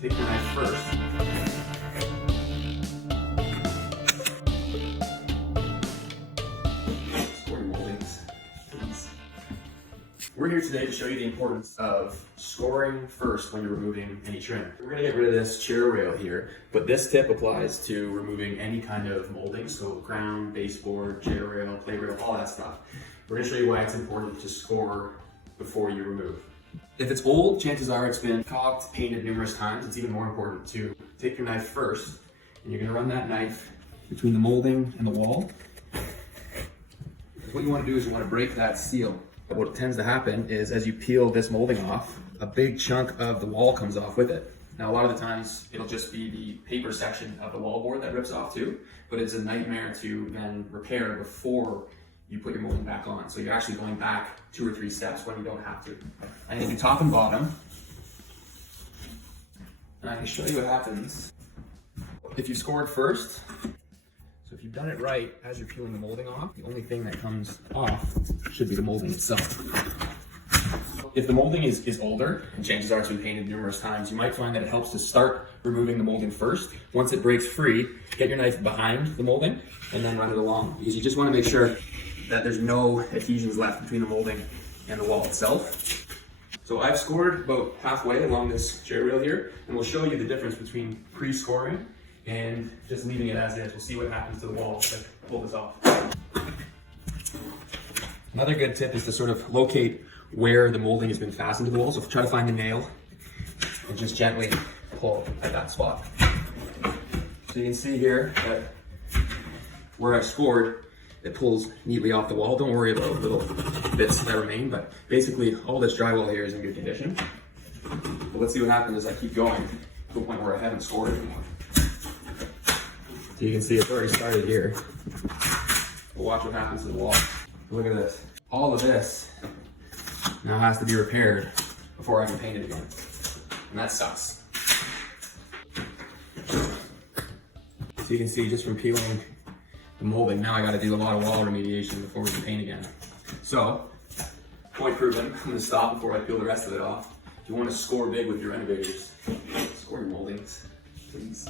Take your knife first. Score your moldings, please. We're here today to show you the importance of scoring first when you're removing any trim. We're gonna get rid of this chair rail here, but this tip applies to removing any kind of molding, so crown, baseboard, chair rail, play rail, all that stuff. We're gonna show you why it's important to score before you remove. If it's old, chances are it's been caulked, painted numerous times. It's even more important to take your knife first, and you're gonna run that knife between the molding and the wall. What you wanna do is you wanna break that seal. What tends to happen is as you peel this molding off, a big chunk of the wall comes off with it. Now, a lot of the times it'll just be the paper section of the wallboard that rips off too, but it's a nightmare to then repair before you put your molding back on. So you're actually going back 2 or 3 steps when you don't have to. And you do top and bottom. And I can show you what happens if you scored first. So if you've done it right, as you're peeling the molding off, the only thing that comes off should be the molding itself. If the molding is older, and chances are it's been painted numerous times, you might find that it helps to start removing the molding first. Once it breaks free, get your knife behind the molding and then run it along, because you just want to make sure that there's no adhesions left between the molding and the wall itself. So I've scored about halfway along this chair rail here, and we'll show you the difference between pre-scoring and just leaving it as is. We'll see what happens to the wall if I pull this off. Another good tip is to sort of locate where the molding has been fastened to the wall. So try to find the nail and just gently pull at that spot. So you can see here that where I scored, it pulls neatly off the wall. Don't worry about little bits that remain, but basically all this drywall here is in good condition. But let's see what happens as I keep going to a point where I haven't scored anymore. So you can see it's already started here. But watch what happens to the wall. Look at this. All of this now has to be repaired before I can paint it again. And that sucks. So you can see just from peeling the molding, now I gotta do a lot of wall remediation before we can paint again. So, point proven, I'm gonna stop before I peel the rest of it off. If you wanna score big with your renovators, score your moldings, please.